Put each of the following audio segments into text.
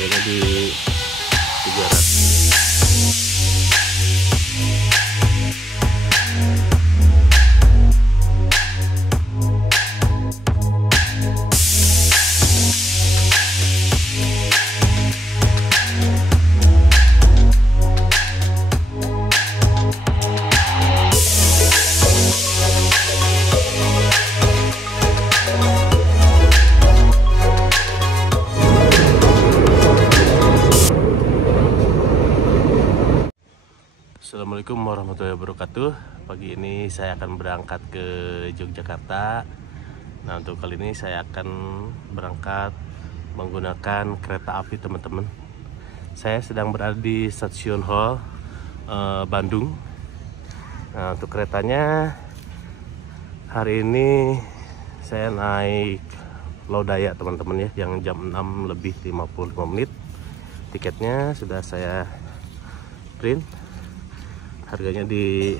harganya di 300. Assalamualaikum warahmatullahi wabarakatuh. Pagi ini saya akan berangkat ke Yogyakarta. Nah, untuk kali ini saya akan berangkat menggunakan kereta api, teman-teman. Saya sedang berada di stasiun Hall Bandung. Nah, untuk keretanya hari ini saya naik Lodaya, teman-teman ya, yang jam 6 lebih 55 menit. Tiketnya sudah saya print. Harganya di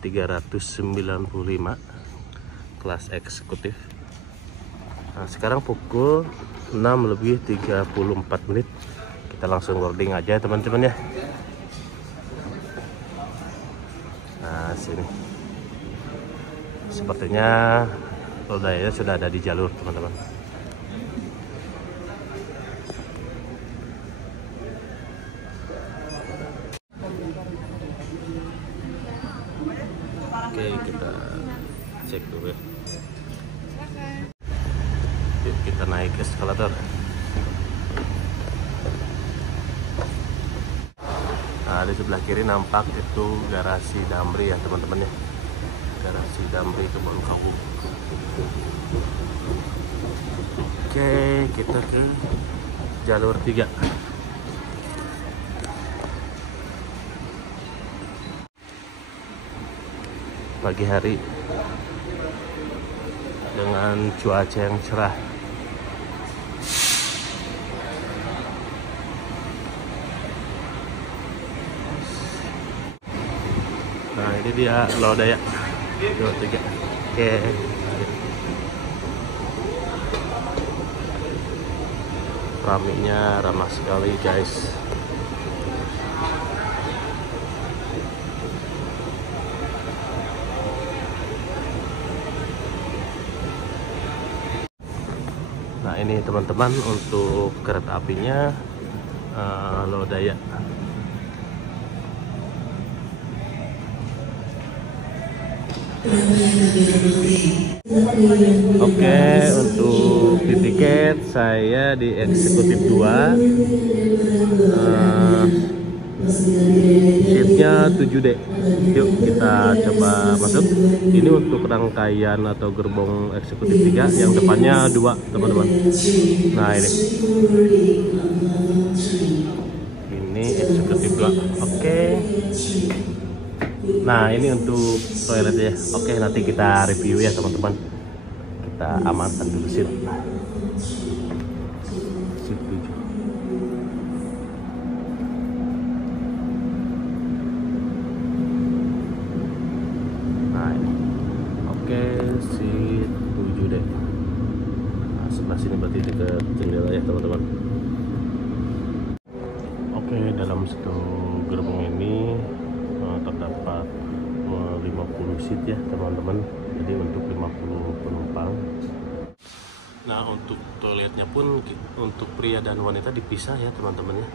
395 kelas eksekutif. Nah, sekarang pukul 6 lebih 34 menit. Kita langsung boarding aja, teman-teman ya. Nah, sini sepertinya Lodaya sudah ada di jalur, teman-teman. Oke, kita cek dulu ya. Yuk kita naik eskalator. Nah, di sebelah kiri nampak itu garasi Damri ya, teman-teman ya. Garasi Damri Kebonkawu. Oke, kita ke jalur 3. Pagi hari dengan cuaca yang cerah. Nah, ini dia Lodaya 23. Oke. Ramainya ramah sekali, guys. Nah, ini teman-teman untuk kereta apinya Lodaya. Oke, untuk di tiket saya di eksekutif 2. Seatnya 7D. Yuk kita coba masuk. Ini untuk rangkaian atau gerbong eksekutif 3, yang depannya 2, teman-teman. Nah, ini eksekutif 2. Oke. Nah, ini untuk toiletnya. Oke, nanti kita review ya, teman-teman. Kita amankan dulu seat 7. Seat 7D. Nah, sebelah sini berarti dekat jendela ya, teman-teman. Oke, dalam satu gerbong ini terdapat 50 seat ya, teman-teman. Jadi untuk 50 penumpang. Nah, untuk toiletnya pun untuk pria dan wanita dipisah ya, teman-teman ya.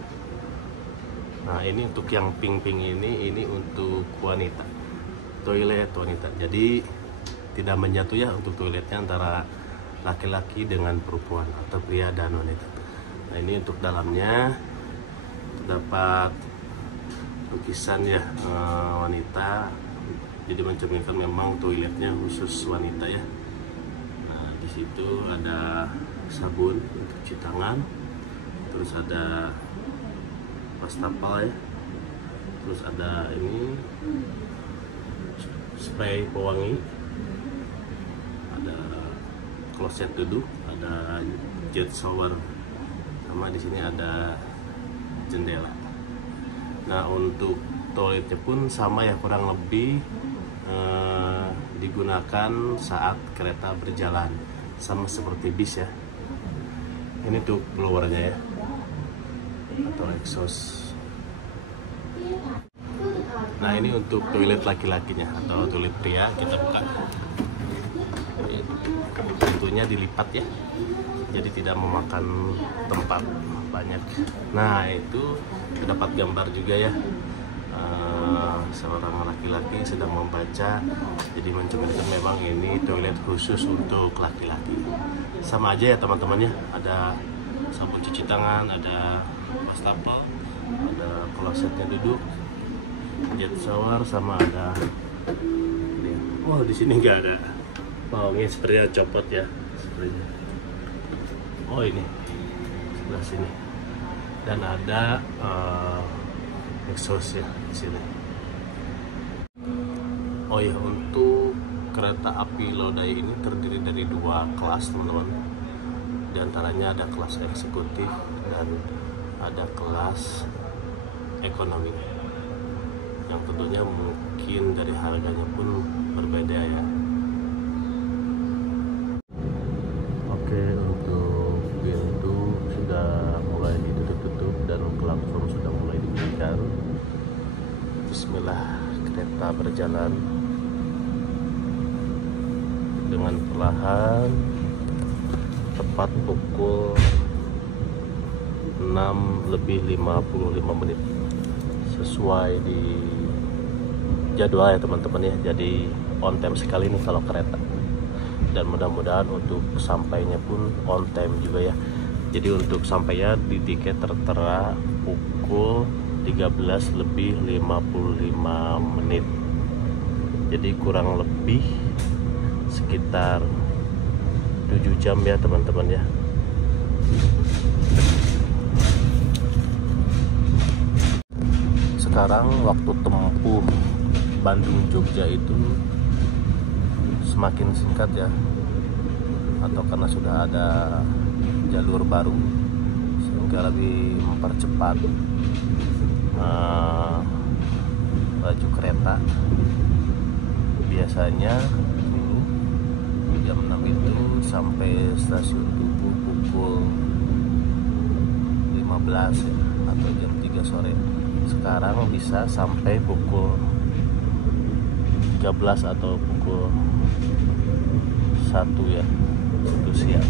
Nah, ini untuk yang pink-pink ini untuk wanita. Toilet wanita. Jadi tidak menyatu ya untuk toiletnya antara laki-laki dengan perempuan atau pria dan wanita. Nah, ini untuk dalamnya terdapat lukisan ya, wanita. Jadi mencerminkan memang toiletnya khusus wanita ya. Nah, di situ ada sabun untuk cuci tangan, terus ada wastafel ya, terus ada ini spray pewangi, ada kloset duduk, ada jet shower, sama di sini ada jendela. Nah, untuk toiletnya pun sama ya, kurang lebih digunakan saat kereta berjalan, sama seperti bis ya. Ini tuh blowernya ya. atau exhaust. Nah, ini untuk toilet laki-lakinya atau toilet pria. Kita buka. Pintunya dilipat ya, jadi tidak memakan tempat banyak. Nah, itu terdapat gambar juga ya, seorang laki-laki sedang membaca. Jadi mencerminkan memang ini toilet khusus untuk laki-laki. Sama aja ya teman-teman ya, ada sabun cuci tangan, ada wastafel, ada klosetnya duduk, jet shower, sama ada ini. Oh, di sini nggak ada. Oh, ini sepertinya copot ya, sepertinya. Oh, ini sebelah sini, dan ada exhaust ya di sini. Oh ya, untuk kereta api Lodaya ini terdiri dari 2 kelas teman-teman. Di antaranya ada kelas eksekutif dan ada kelas ekonomi, yang tentunya mungkin dari harganya pun berbeda ya. Oke, untuk pintu sudah mulai ditutup-tutup dan klakson sudah mulai dibunyikan. Bismillah, kereta berjalan dengan perlahan. Tepat pukul 6:55 sesuai di jadwal ya teman-teman ya. Jadi on time sekali nih kalau kereta, dan mudah-mudahan untuk sampainya pun on time juga ya. Jadi untuk sampainya di tiket tertera pukul 13:55. Jadi kurang lebih sekitar 7 jam ya teman-teman ya. Sekarang waktu tempuh Bandung Jogja itu semakin singkat ya, atau karena sudah ada jalur baru sehingga lebih mempercepat laju kereta. Biasanya jam 6 itu sampai stasiun Tugu pukul 15 ya, atau jam 3 sore. Sekarang bisa sampai pukul 13 atau pukul 1 ya, 1 siang.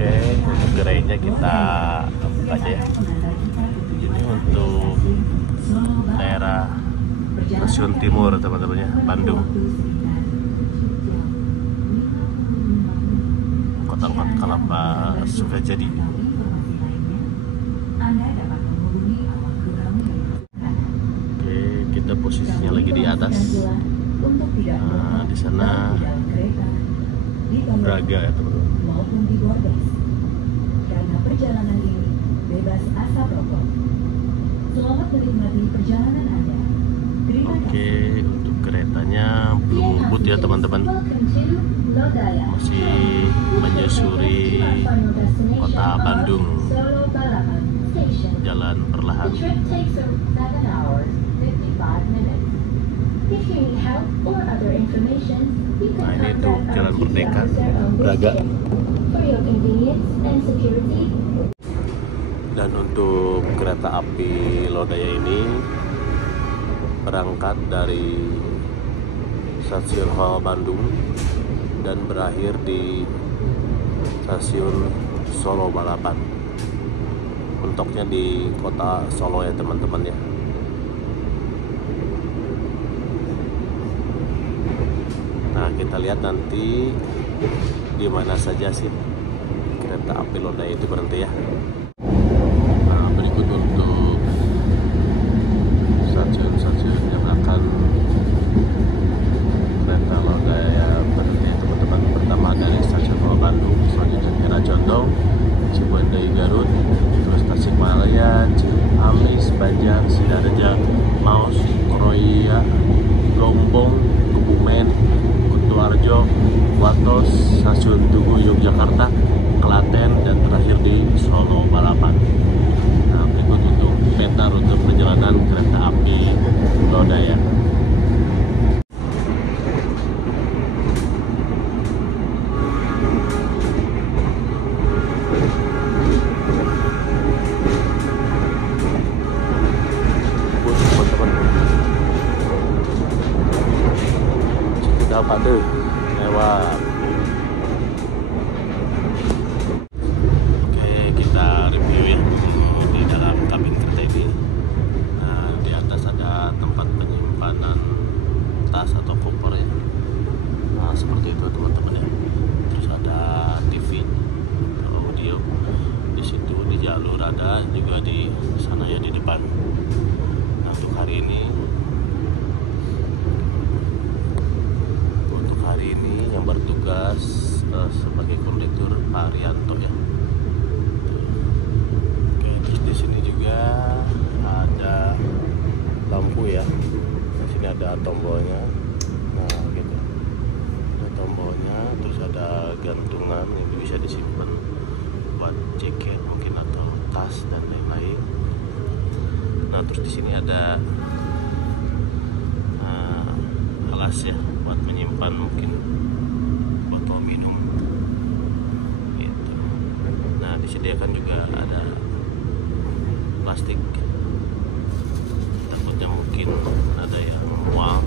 Oke, untuk gerainya kita buka aja ya. Ini untuk daerah Stasiun Timur teman-teman ya, Bandung. Kota Kalapa Sukajadi. Oke, kita posisinya lagi di atas. Nah, di sana Braga ya teman-teman. Karena perjalanan ini bebas asap rokok. Selamat menikmati perjalanan Anda. Oke, untuk keretanya belum ngebut ya teman-teman. Masih menyusuri kota Bandung. Jalan perlahan. Nah, ini tuh Jalan Merdeka, Braga. Dan untuk kereta api Lodaya ini berangkat dari Stasiun Hawa Bandung dan berakhir di Stasiun Solo Balapan. Mentoknya di kota Solo ya teman-teman ya. Nah, kita lihat nanti di mana saja sih kereta api Lodaya itu berhenti ya. Nah, berikut untuk stasiun-stasiun yang akan kereta Lodaya berhenti teman-teman. Pertama dari Stasiun Hawa Bandung, selanjutnya Kiara Condong, Cibuendai Garut, terus Tasikmalaya, Ciamis, Banjar, Sidoarjo, Maus, Kroya, Lombong, Kebumen, Kutoarjo, Watos, Stasiun Tugu Yogyakarta, Klaten, dan terakhir di Solo Balapan. Nah, berikut untuk peta rute perjalanan kereta api Lodaya. Aduh, lewat. Oke, kita review ya di dalam kabin kereta ini. Nah, di atas ada tempat penyimpanan tas atau koper ya. Nah, seperti itu teman-teman ya. Terus ada TV, audio di situ, di jalur ada juga di sana ya, di depan. Nah, untuk hari ini yang bertugas sebagai kondektur Pak Arianto ya. Oke, terus di sini juga ada lampu ya. Di sini ada tombolnya. Nah, gitu. Ada tombolnya, terus ada gantungan yang bisa disimpan buat jaket mungkin atau tas dan lain-lain. Nah, terus di sini ada alas ya buat menyimpan mungkin botol minum gitu. Nah, disediakan juga ada plastik, takutnya mungkin ada yang mual,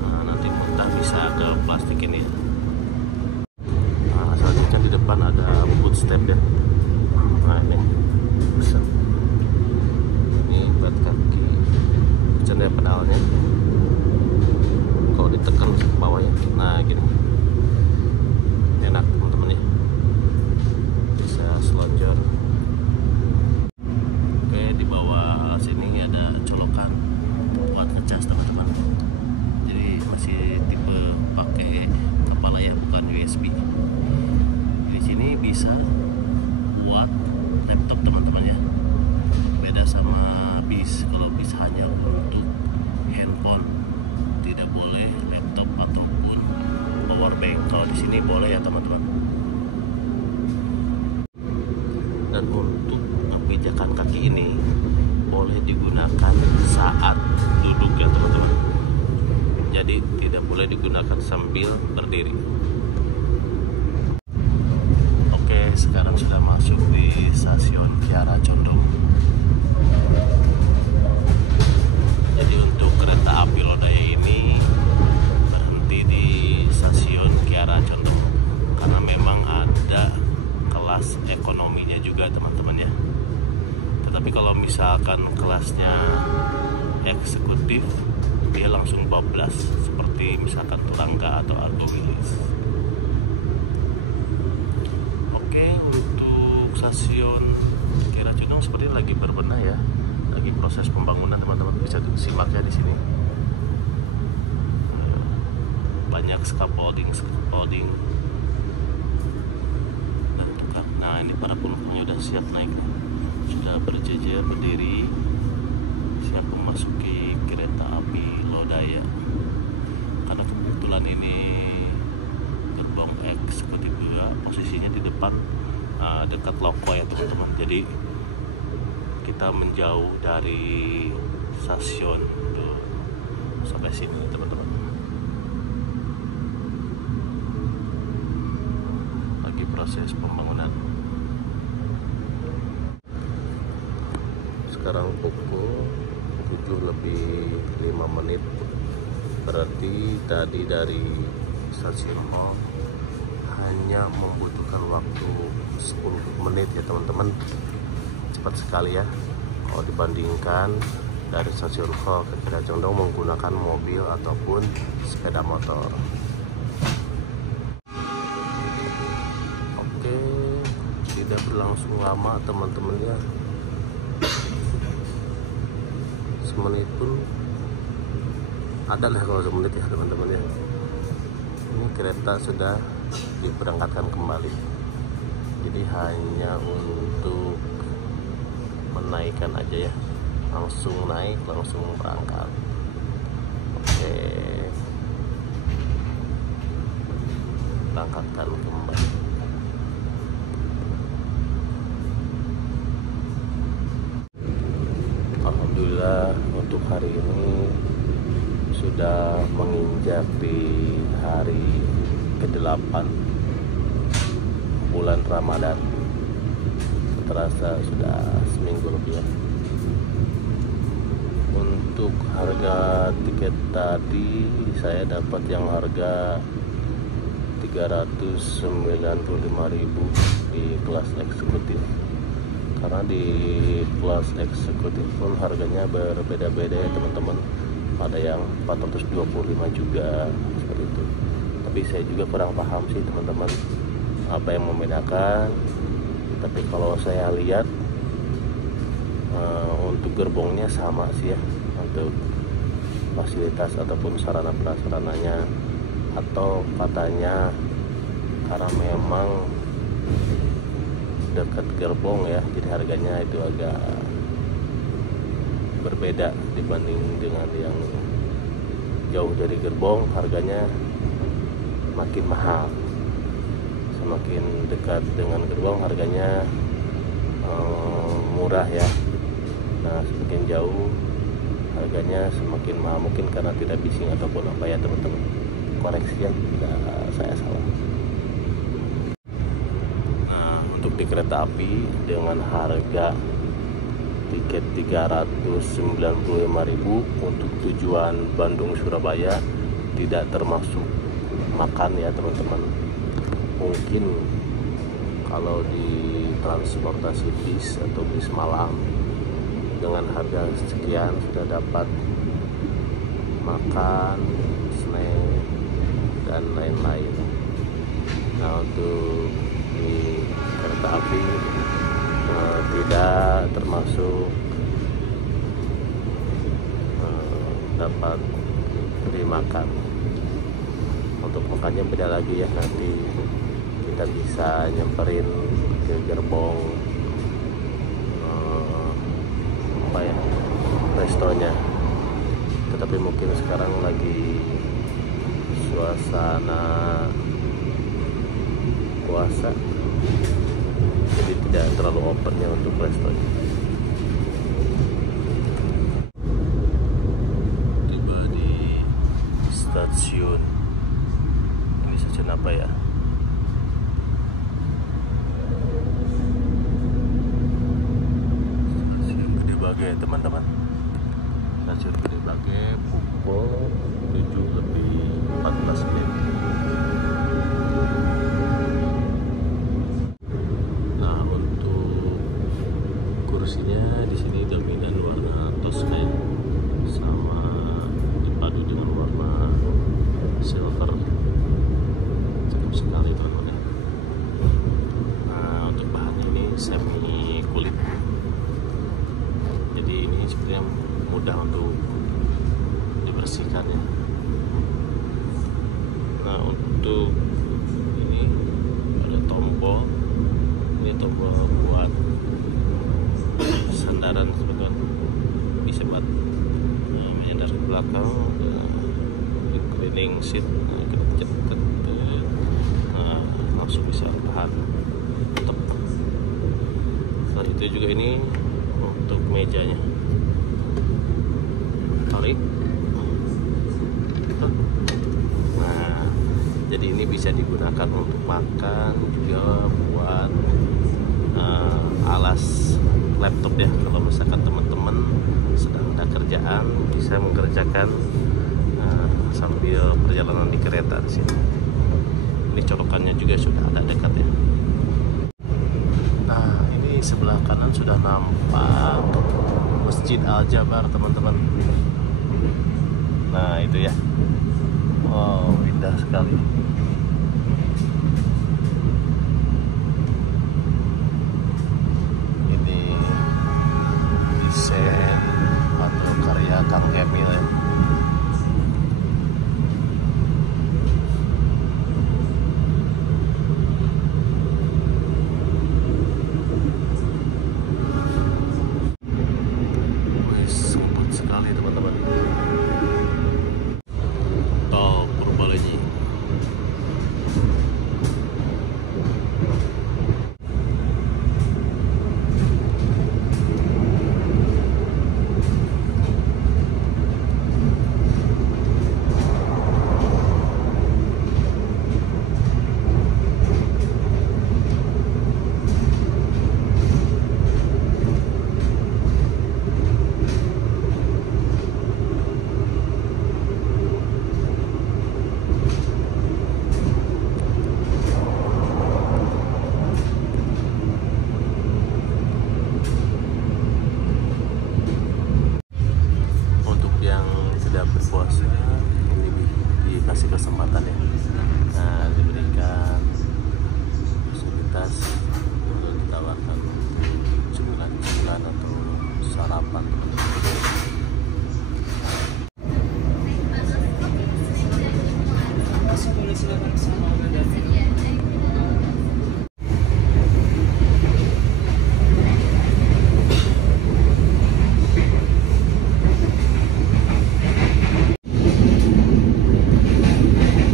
nah, nanti muntah bisa ke plastik ini. Nah, selanjutnya di depan ada footstep ya. Nah, ini besar, ini buat kaki, cendera pedalnya kalau ditekan ke bawahnya. Nah, gini enak teman-teman ya, bisa selonjor. Oke, di bawah alas ini ada colokan buat ngecas teman-teman, jadi masih tipe pakai kepala ya, bukan USB. Di sini bisa buat laptop teman-teman ya, beda sama bis. Kalau bis hanya untuk handphone, tidak boleh laptop ataupun power bank. Kalau di sini boleh ya teman-teman. Dan untuk pijakan kaki ini boleh digunakan saat duduk ya teman-teman. Jadi tidak boleh digunakan sambil berdiri. Oke, sekarang sudah masuk di stasiun Kiara Condong. Jadi untuk kereta api Lodaya ini berhenti di stasiun Kiara Condong karena memang ada kelas ekonominya juga teman-teman ya. Tetapi kalau misalkan kelasnya eksekutif, dia langsung 12 seperti misalkan Turangga atau Argo Wilis. Oke, untuk stasiun Kiara Condong seperti lagi berbenah ya, lagi proses pembangunan teman-teman, bisa simak ya di sini. Banyak scaffolding dan tukang. Nah, ini para penumpangnya udah siap naik, sudah berjejer berdiri, siap memasuki kereta api Lodaya. Karena kebetulan ini gerbong eksekutif juga, posisinya di depan dekat loko ya teman-teman. Jadi kita menjauh dari stasiun tuh, sampai sini teman-teman. Lagi proses pembangunan. Sekarang pukul 7:05, berarti tadi dari stasiun Mall hanya membutuhkan waktu 10 menit ya teman-teman. Cepat sekali ya kalau dibandingkan dari stasiun Mall ke Kiara Condong menggunakan mobil ataupun sepeda motor. Oke, tidak berlangsung lama teman-teman ya, semenit pun ada lah kalau semenit ya teman-teman ya. Ini kereta sudah diberangkatkan kembali, jadi hanya untuk menaikkan aja ya, langsung naik langsung berangkat. Oke, berangkatkan kembali. Alhamdulillah untuk hari ini sudah menginjak di hari ke-8 bulan Ramadan. Terasa sudah seminggu lebih ya. untuk harga tiket tadi saya dapat yang harga 395.000 di kelas eksekutif, karena di kelas eksekutif pun harganya berbeda-beda ya teman-teman, ada yang 425 juga seperti itu. Tapi saya juga kurang paham sih teman-teman apa yang membedakan, tapi kalau saya lihat untuk gerbongnya sama sih ya, untuk fasilitas ataupun sarana prasarananya, atau katanya karena memang dekat gerbong ya, jadi harganya itu agak berbeda dibanding dengan yang jauh dari gerbong, harganya makin mahal. Semakin dekat dengan gerbong harganya murah ya. Nah, semakin jauh harganya semakin mahal, mungkin karena tidak bising ataupun apa ya teman-teman. Koreksi ya bila saya salah. Nah, untuk di kereta api dengan harga tiket 395.000 untuk tujuan Bandung Surabaya tidak termasuk makan ya teman-teman. Mungkin kalau di transportasi bis atau bis malam dengan harga sekian sudah dapat makan, snack dan lain-lain. Nah, untuk di kereta api tidak termasuk dapat dimakan. Untuk makannya beda lagi ya, nanti kita bisa nyamperin ke gerbong apa ya, restonya. Tetapi mungkin sekarang lagi suasana puasa, jadi tidak terlalu open ya untuk restonya. Tiba di stasiun, ini stasiun apa ya? Stasiun Gede Bage teman-teman. Stasiun Gede Bage pukul 7:14. Nah, untuk kursinya di sini dominan warna toska sama dipadu dengan warna silver. Cakep sekali teman-teman. Nah, untuk bahannya ini semi kulit, jadi ini sebenarnya mudah untuk dibersihkan ya. Nah, untuk ini ada tombol, ini tombol buat sandaran sebetulnya, bisa buat menyandar ke belakang, cleaning seat, nah, langsung bisa tahan tetap. Setelah itu juga ini untuk mejanya, tarik. Nah, jadi ini bisa digunakan untuk makan, juga buat alas laptop ya. Kalau misalkan teman-teman sedang ada kerjaan, bisa mengerjakan sambil perjalanan di kereta di sini. Ini colokannya juga sudah ada dekat ya. Nah, ini sebelah kanan sudah nampak Masjid Al-Jabar teman-teman. Nah, itu ya. Wow, indah sekali. Ini desain atau karya Kang Emil ya. Sempit sekali teman-teman. Tol Purbalenyi. sarapan.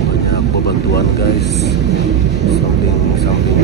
Banyak bebatuan guys, samping-samping.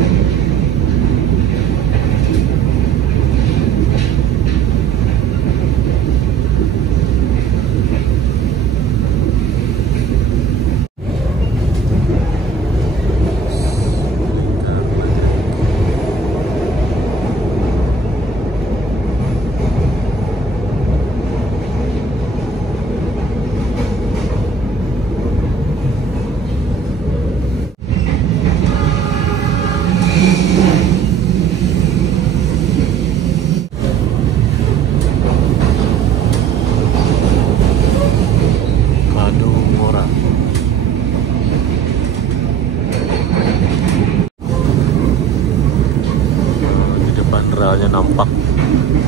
Relnya nampak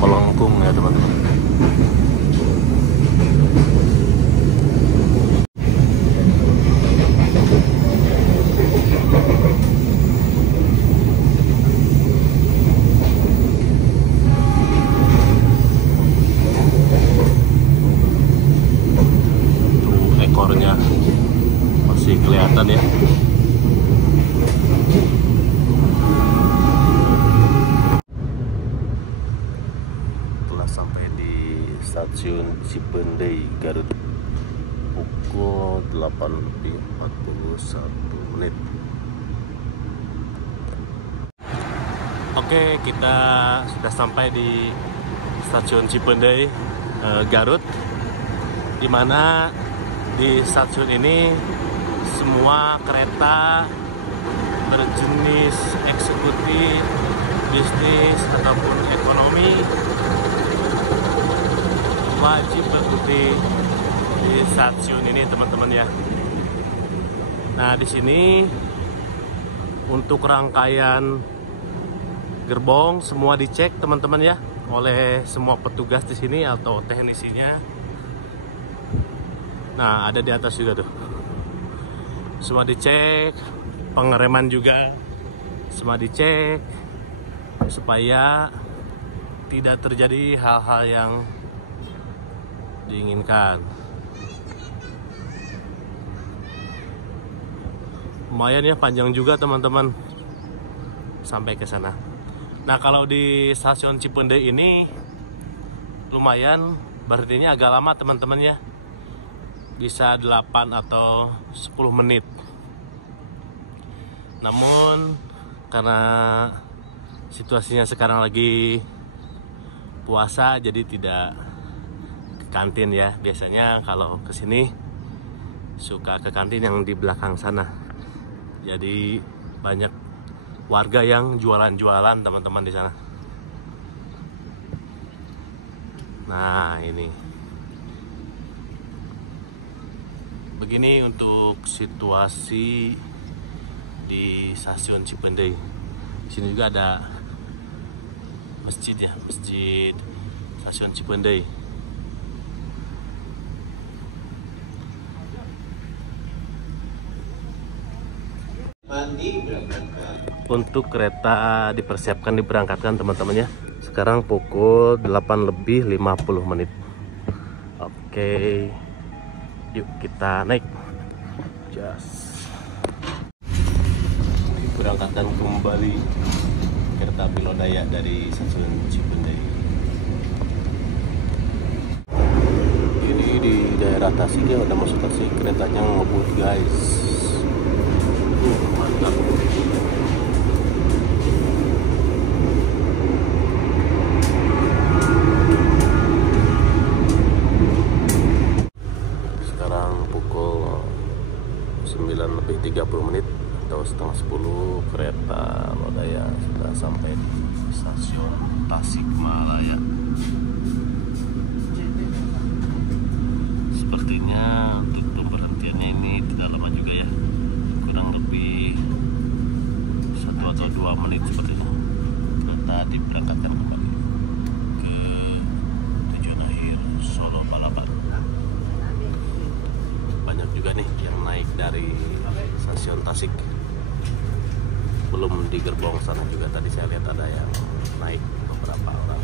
melengkung ya teman-teman. Tuh ekornya masih kelihatan ya. Sampai di stasiun Cipendei Garut pukul 8:41. Oke, kita sudah sampai di stasiun Cipendei Garut, dimana di stasiun ini semua kereta berjenis eksekutif, bisnis ataupun ekonomi wajib berhenti di stasiun ini teman-teman ya. Nah di sini untuk rangkaian gerbong semua dicek teman-teman ya oleh semua petugas di sini atau teknisinya. Nah ada di atas juga tuh, semua dicek, pengereman juga semua dicek supaya tidak terjadi hal-hal yang diinginkan. Lumayan ya, panjang juga teman-teman sampai ke sana. Nah kalau di stasiun Cipendei ini lumayan, berhentinya agak lama teman-teman ya, bisa 8 atau 10 menit. Namun karena situasinya sekarang lagi puasa jadi tidak kantin ya. Biasanya kalau kesini suka ke kantin yang di belakang sana. Jadi banyak warga yang jualan-jualan teman-teman di sana. Nah ini, begini untuk situasi di stasiun Cipendei. Di sini juga ada masjid ya, masjid stasiun Cipendei. Untuk kereta dipersiapkan diberangkatkan teman-teman ya. Sekarang pukul 8:50. Oke, yuk kita naik. Diberangkatkan kembali kereta api Lodaya dari stasiun Cipendei. Ini di daerah Tasik ya, udah masuk Tasik, keretanya ngebut guys. Mantap. Sekarang pukul 9:30 atau setengah 10, kereta Lodaya sudah sampai di stasiun Tasikmalaya. Sepertinya untuk pemberhentiannya ini tidak lama juga ya, kurang lebih 1 atau 2 menit seperti itu. Kereta diberangkatkan kembali ke dari stasiun Tasik. Belum di gerbong sana juga tadi saya lihat ada yang naik beberapa orang.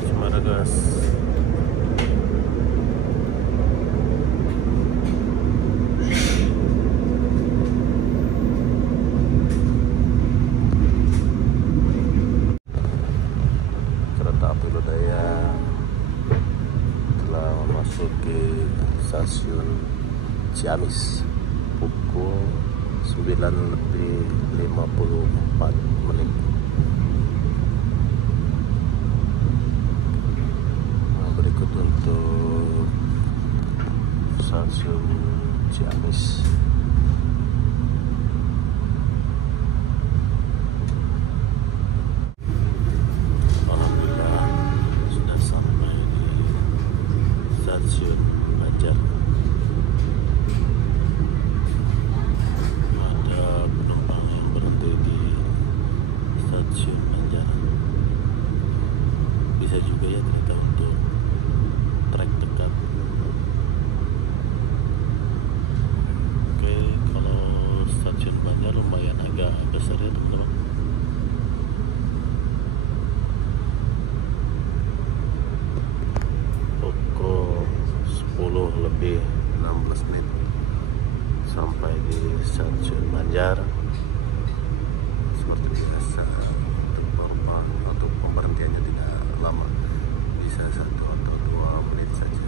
Cimaragas. Kereta api Lodaya telah memasuki stasiun Ciamis pukul 9:54. Nah, berikut untuk stasiun Ciamis. Alhamdulillah sudah sampai di stasiun Banjar. Bisa juga ya ternyata untuk trek dekat. Oke, kalau stasiun Banjar lumayan agak besar ya teman-teman. Pukul 10:16 sampai di stasiun Banjar. Seperti biasa, untuk pemberhentiannya tidak lama, bisa 1 atau 2 menit saja.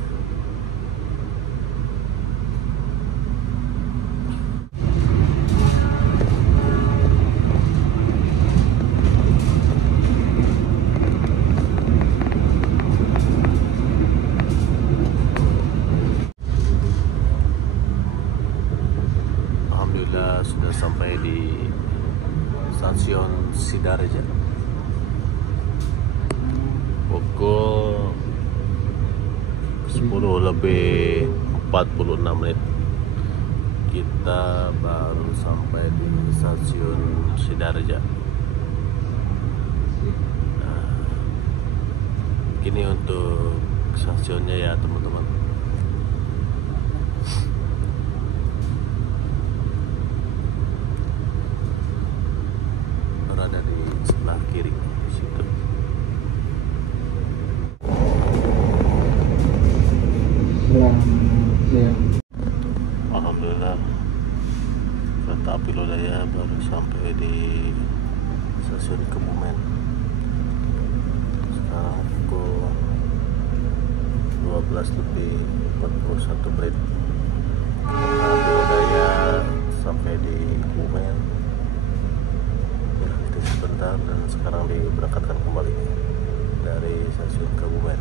Alhamdulillah sudah sampai di stasiun Sidareja. Pukul 10:46 kita baru sampai di stasiun Sidareja. Nah, ini untuk stasiunnya ya teman-teman. Berada di sebelah kiri di situ. Alhamdulillah kereta api Lodaya baru sampai di stasiun Kebumen. Sekarang pukul 12:41. Kereta api Lodaya sampai di Kebumen ya, itu sebentar dan sekarang diberangkatkan kembali dari stasiun Kebumen.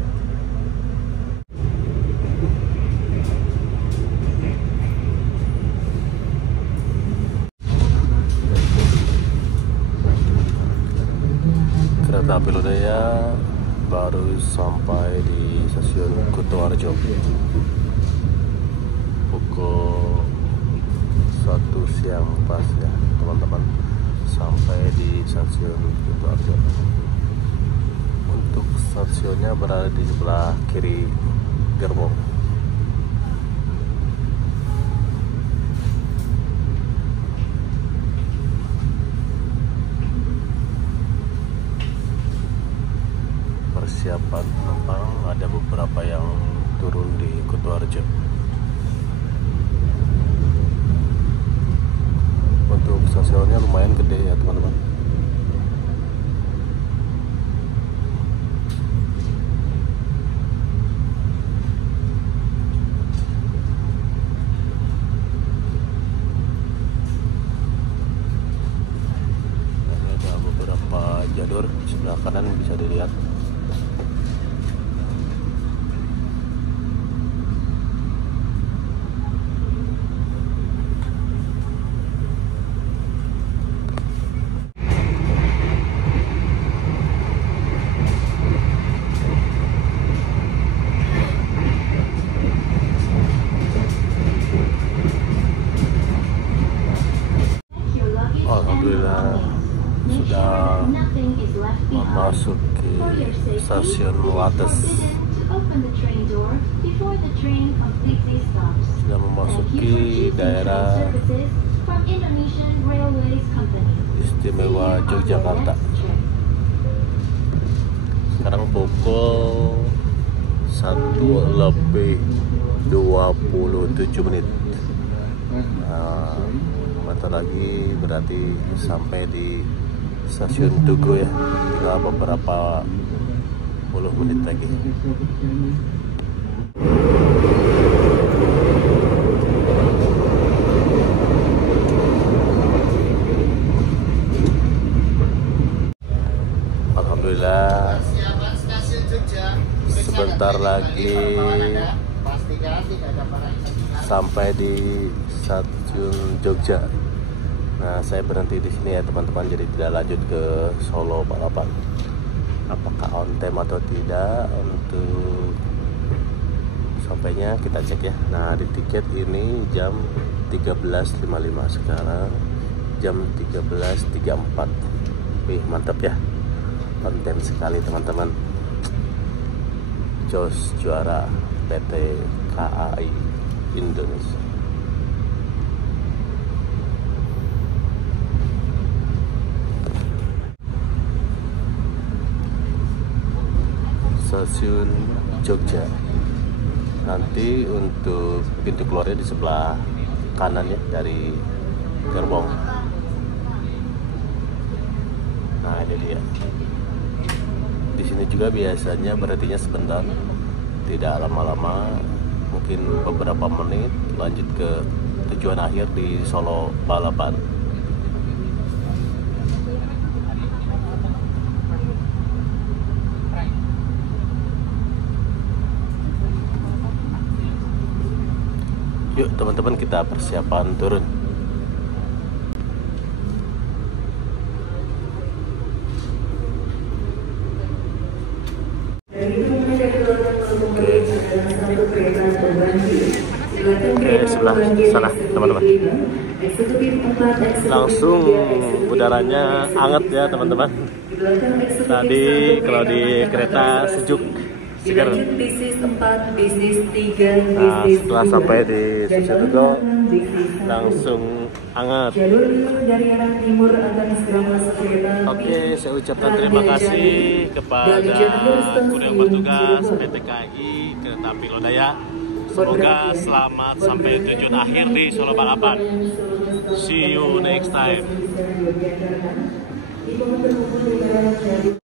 Kereta api Lodaya baru sampai di stasiun Kutoarjo pukul 1 siang pas ya teman-teman, sampai di stasiun Kutoarjo. Untuk stasiunnya berada di sebelah kiri gerbong. Persiapan penumpang ada beberapa yang turun di Kutoarjo. Untuk stasiunnya lumayan gede ya teman-teman. Ini ada beberapa jalur sebelah kanan bisa dilihat. Alhamdulillah sudah memasuki stasiun Wates. open the train door before the train completely stops. Sudah memasuki daerah Services from Indonesian Railways Company. Istimewa Yogyakarta. Sekarang pukul 1:27. Nah, bentar lagi berarti sampai di stasiun Tugu ya. Tinggal beberapa puluh menit lagi. Alhamdulillah, sebentar lagi sampai di stasiun Jogja. Nah, saya berhenti di sini ya teman-teman, jadi tidak lanjut ke Solo balapan. Apakah on time atau tidak untuk sampainya kita cek ya. Nah, di tiket ini jam 13.55, sekarang jam 13.34. Wih, mantap ya, on time sekali teman-teman. Jos juara PT KAI Indonesia. Stasiun Jogja. Nanti untuk pintu keluarnya di sebelah kanan ya dari gerbong. Nah, ini dia. Di sini juga biasanya berhentinya sebentar, tidak lama-lama, mungkin beberapa menit, lanjut ke tujuan akhir di Solo balapan. Yuk teman-teman, kita persiapan turun. Oke, sebelah sana teman-teman. Langsung udaranya hangat ya teman-teman. Tadi kalau di kereta sejuk, segar. Nah, setelah sampai di stasiun Tugu langsung hangat. Oke, saya ucapkan terima kasih kepada kru yang bertugas PT KAI Kereta Api Lodaya. Semoga selamat sampai tujuan akhir di Solo balapan. See you next time.